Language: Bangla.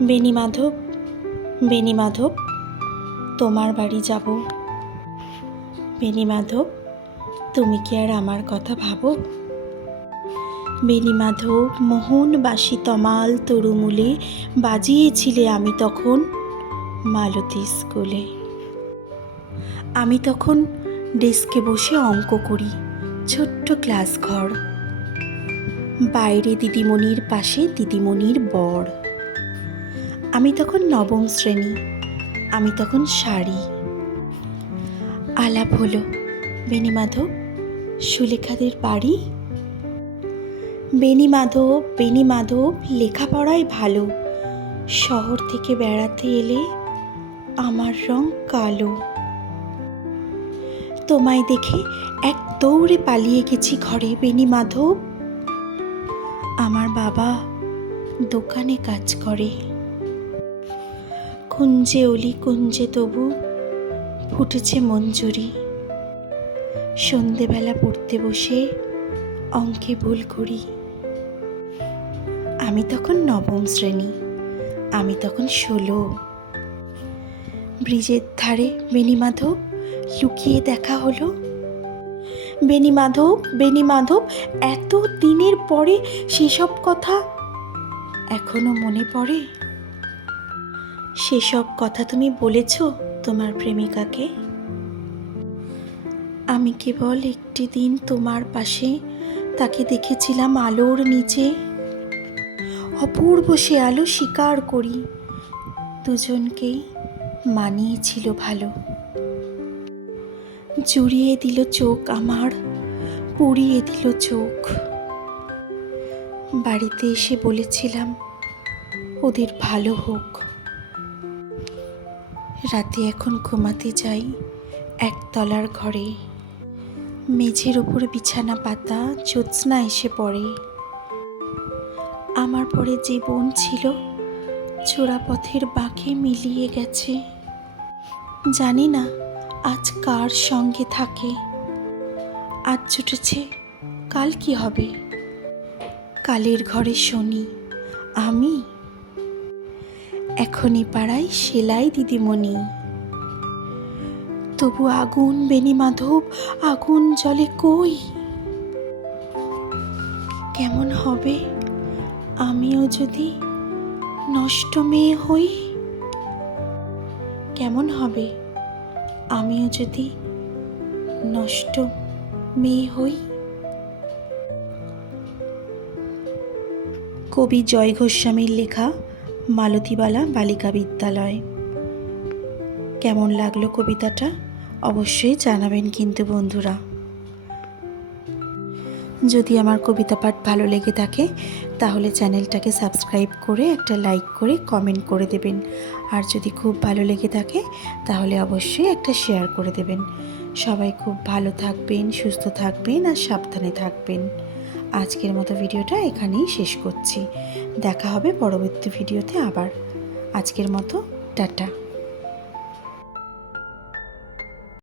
বেণী মাধব, বেণী মাধব, তোমার বাড়ি যাব। বেণী মাধব, তুমি কি আর আমার কথা ভাবো? বেণী মাধব, মোহন বাঁশি তমাল তরুমূলে বাজিয়েছিলে আমি তখন মালতী স্কুলে। আমি তখন ডেস্কে বসে অঙ্ক করি, ছোট্ট ক্লাস ঘর, বাইরে দিদিমণির পাশে দিদিমণির বর। আমি তখন নবম শ্রেণী, আমি তখন শাড়ি। আলাপ হলো বেণী মাধব, সুলেখাদের বাড়ি। বেণী মাধব, বেণী মাধব, লেখাপড়ায় ভালো, শহর থেকে বেড়াতে এলে আমার রং কালো। তোমায় দেখে এক দৌড়ে পালিয়ে গেছি ঘরে বেণী মাধব, আমার বাবা দোকানে কাজ করে। কুঞ্জে অলি কুঞ্জে তবু ফুটেছে মঞ্জুরি, সন্ধেবেলা পড়তে বসে অঙ্কে ভুল করি। আমি তখন নবম শ্রেণী, আমি তখন 16। ব্রিজের ধারে বেণী মাধব, লুকিয়ে দেখা হলো। বেণী মাধব, বেণী মাধব, এত দিনের পরে সেসব কথা এখনো মনে পড়ে? সেসব কথা তুমি বলেছ তোমার প্রেমিকাকে? আমি কেবল একটি দিন তোমার পাশে তাকে দেখেছিলাম আলোর নিচে, অপূর্ব সে আলো স্বীকার করি, দুজনকেই মানিয়েছিল ভালো। জুড়িয়ে দিল চোখ আমার, পুড়িয়ে দিল চোখ। বাড়িতে এসে বলেছিলাম ওদের ভালো হোক। রাতে এখন ঘুমাতে যাই একতলার ঘরে, মেঝের ওপর বিছানা পাতা, জ্যোৎস্না এসে পড়ে। আমার পরে যে বোন ছিল চোরাপথের বাঁকে মিলিয়ে গেছে, জানি না আজ কার সঙ্গে থাকে। আজ জুটেছে, কাল কি হবে? কালের ঘরে শনি আমি, এখনই পাড়ায় সেলাই দিদিমণি। তবু আগুন বেণী মাধব, আগুন জ্বলে কই? কেমন হবে আমিও যদি নষ্ট মেয়ে হই? কেমন হবে আমিও যদি নষ্ট মেয়ে হই? কবি জয় গোস্বামীর লেখা মালতীবালা বালিকা বিদ্যালয়। কেমন লাগলো কবিতাটা অবশ্যই জানাবেন কিন্তু বন্ধুরা। যদি আমার কবিতা পাঠ ভালো লেগে থাকে তাহলে চ্যানেলটাকে সাবস্ক্রাইব করে একটা লাইক করে কমেন্ট করে দেবেন, আর যদি খুব ভালো লেগে থাকে তাহলে অবশ্যই একটা শেয়ার করে দেবেন। সবাই খুব ভালো থাকবেন, সুস্থ থাকবেন আর সাবধানে থাকবেন। আজকের মতো ভিডিওটা এখানেই শেষ করছি। দেখা হবে পরবর্তী ভিডিওতে আবার। আজকের মতো টাটা।